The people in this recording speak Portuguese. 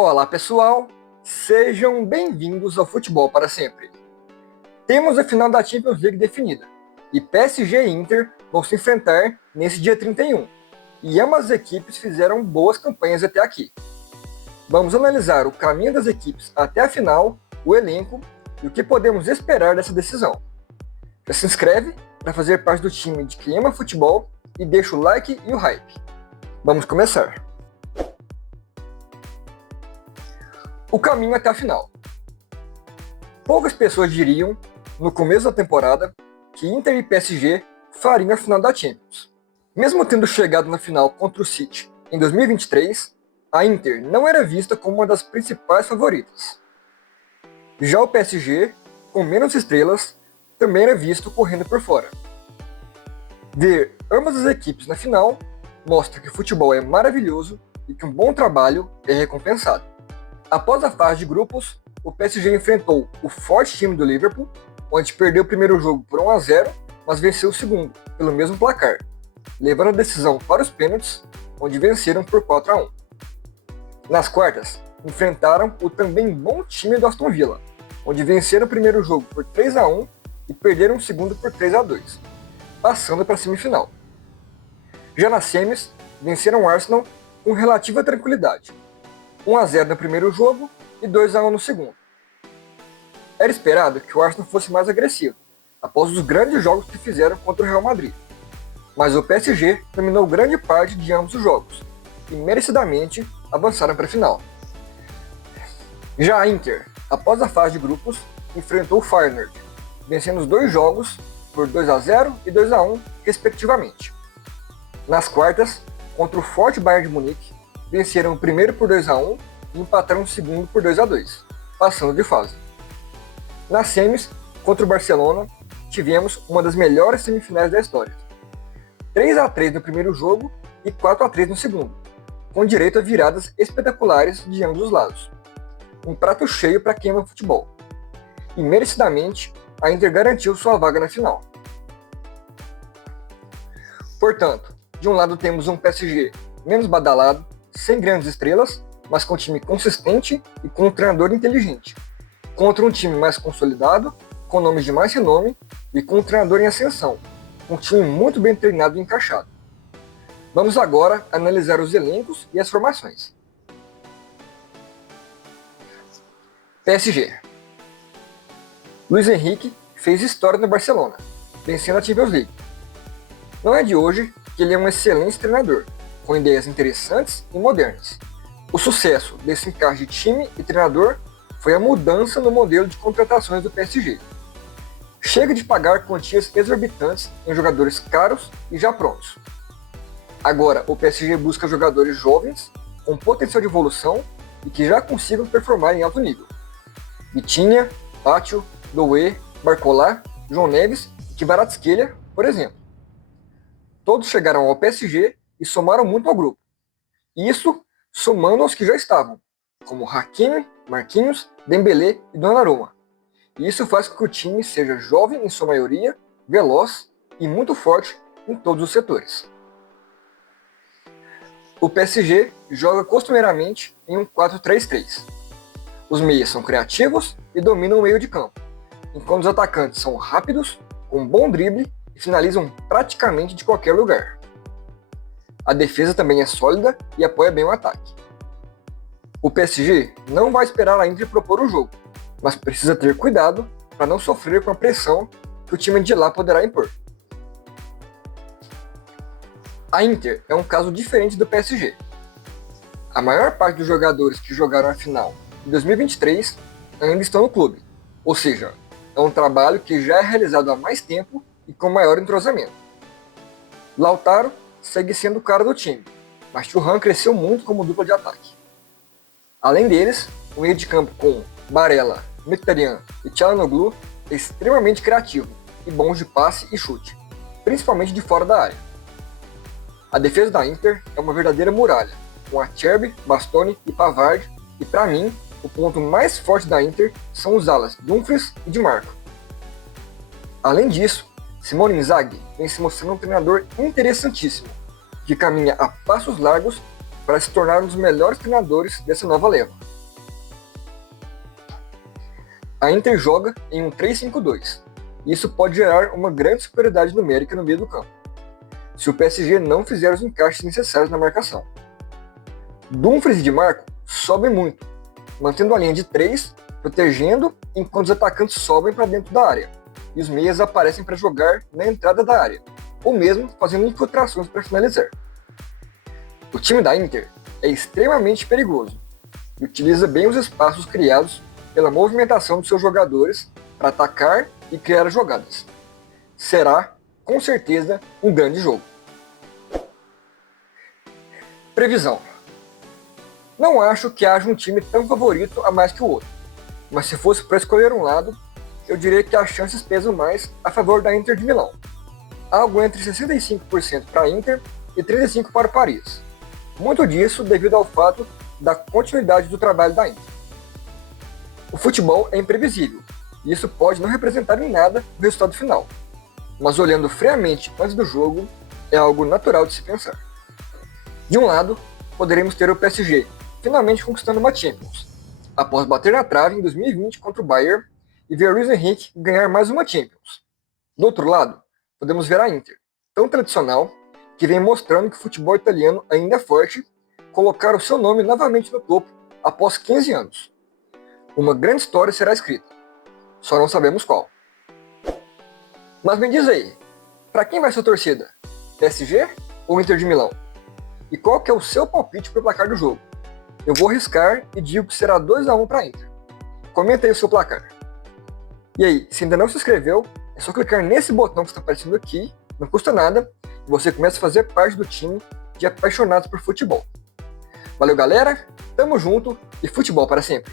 Olá pessoal, sejam bem-vindos ao Futebol para Sempre. Temos a final da Champions League definida, e PSG e Inter vão se enfrentar nesse dia 31, e ambas as equipes fizeram boas campanhas até aqui. Vamos analisar o caminho das equipes até a final, o elenco e o que podemos esperar dessa decisão. Já se inscreve para fazer parte do time de quem ama futebol e deixa o like e o hype. Vamos começar! O caminho até a final. Poucas pessoas diriam, no começo da temporada, que Inter e PSG fariam a final da Champions. Mesmo tendo chegado na final contra o City em 2023, a Inter não era vista como uma das principais favoritas. Já o PSG, com menos estrelas, também era visto correndo por fora. Ver ambas as equipes na final mostra que o futebol é maravilhoso e que um bom trabalho é recompensado. Após a fase de grupos, o PSG enfrentou o forte time do Liverpool, onde perdeu o primeiro jogo por 1-0, mas venceu o segundo, pelo mesmo placar, levando a decisão para os pênaltis, onde venceram por 4-1. Nas quartas, enfrentaram o também bom time do Aston Villa, onde venceram o primeiro jogo por 3-1 e perderam o segundo por 3-2, passando para a semifinal. Já nas semis, venceram o Arsenal com relativa tranquilidade, 1-0 no primeiro jogo e 2-1 no segundo. Era esperado que o Arsenal fosse mais agressivo, após os grandes jogos que fizeram contra o Real Madrid. Mas o PSG dominou grande parte de ambos os jogos, e merecidamente avançaram para a final. Já a Inter, após a fase de grupos, enfrentou o Feyenoord, vencendo os dois jogos por 2-0 e 2-1, respectivamente. Nas quartas, contra o forte Bayern de Munique, venceram o primeiro por 2-1 e empataram o segundo por 2-2, passando de fase. Nas semis, contra o Barcelona, tivemos uma das melhores semifinais da história. 3-3 no primeiro jogo e 4-3 no segundo, com direito a viradas espetaculares de ambos os lados. Um prato cheio para quem ama futebol. E merecidamente, a Inter garantiu sua vaga na final. Portanto, de um lado temos um PSG menos badalado, sem grandes estrelas, mas com um time consistente e com um treinador inteligente, contra um time mais consolidado, com nomes de mais renome e com um treinador em ascensão, um time muito bem treinado e encaixado. Vamos agora analisar os elencos e as formações. PSG. Luiz Henrique fez história no Barcelona, vencendo a Champions League. Não é de hoje que ele é um excelente treinador, com ideias interessantes e modernas. O sucesso desse encaixe de time e treinador foi a mudança no modelo de contratações do PSG. Chega de pagar quantias exorbitantes em jogadores caros e já prontos. Agora o PSG busca jogadores jovens, com potencial de evolução e que já consigam performar em alto nível. Vitinha, Pacho, Doué, Barcola, João Neves e Kvaratskhelia, por exemplo. Todos chegaram ao PSG e somaram muito ao grupo. Isso somando aos que já estavam, como Hakimi, Marquinhos, Dembélé e Donnarumma. E isso faz com que o time seja jovem em sua maioria, veloz e muito forte em todos os setores. O PSG joga costumeiramente em um 4-3-3. Os meias são criativos e dominam o meio de campo, enquanto os atacantes são rápidos, com bom drible e finalizam praticamente de qualquer lugar. A defesa também é sólida e apoia bem o ataque. O PSG não vai esperar a Inter propor o jogo, mas precisa ter cuidado para não sofrer com a pressão que o time de lá poderá impor. A Inter é um caso diferente do PSG. A maior parte dos jogadores que jogaram a final em 2023 ainda estão no clube, ou seja, é um trabalho que já é realizado há mais tempo e com maior entrosamento. Lautaro segue sendo o cara do time, mas Thuram cresceu muito como dupla de ataque. Além deles, o meio de campo com Barella, Mkhitaryan e Çalhanoğlu é extremamente criativo e bons de passe e chute, principalmente de fora da área. A defesa da Inter é uma verdadeira muralha, com Acerbi, Bastoni e Pavard, e para mim, o ponto mais forte da Inter são os alas Dumfries e Di Marco. Além disso, Simone Inzaghi vem se mostrando um treinador interessantíssimo, que caminha a passos largos para se tornar um dos melhores treinadores dessa nova leva. A Inter joga em um 3-5-2, e isso pode gerar uma grande superioridade numérica no meio do campo, se o PSG não fizer os encaixes necessários na marcação. Dumfries e Di Marco sobem muito, mantendo a linha de 3, protegendo enquanto os atacantes sobem para dentro da área, e os meias aparecem para jogar na entrada da área, ou mesmo fazendo infiltrações para finalizar. O time da Inter é extremamente perigoso e utiliza bem os espaços criados pela movimentação dos seus jogadores para atacar e criar jogadas. Será, com certeza, um grande jogo. Previsão. Não acho que haja um time tão favorito a mais que o outro, mas se fosse para escolher um lado, eu diria que as chances pesam mais a favor da Inter de Milão. Algo entre 65% para a Inter e 35% para o Paris. Muito disso devido ao fato da continuidade do trabalho da Inter. O futebol é imprevisível, e isso pode não representar em nada o resultado final. Mas olhando friamente antes do jogo, é algo natural de se pensar. De um lado, poderemos ter o PSG finalmente conquistando uma Champions, após bater na trave em 2020 contra o Bayern e ver Luis Henrique ganhar mais uma Champions. Do outro lado, podemos ver a Inter, tão tradicional, que vem mostrando que o futebol italiano ainda é forte, colocar o seu nome novamente no topo após 15 anos. Uma grande história será escrita, só não sabemos qual. Mas me diz aí, para quem vai ser a torcida? PSG ou Inter de Milão? E qual que é o seu palpite para o placar do jogo? Eu vou arriscar e digo que será 2-1 para a Inter. Comenta aí o seu placar. E aí, se ainda não se inscreveu, é só clicar nesse botão que está aparecendo aqui, não custa nada, e você começa a fazer parte do time de apaixonados por futebol. Valeu, galera, tamo junto e futebol para sempre!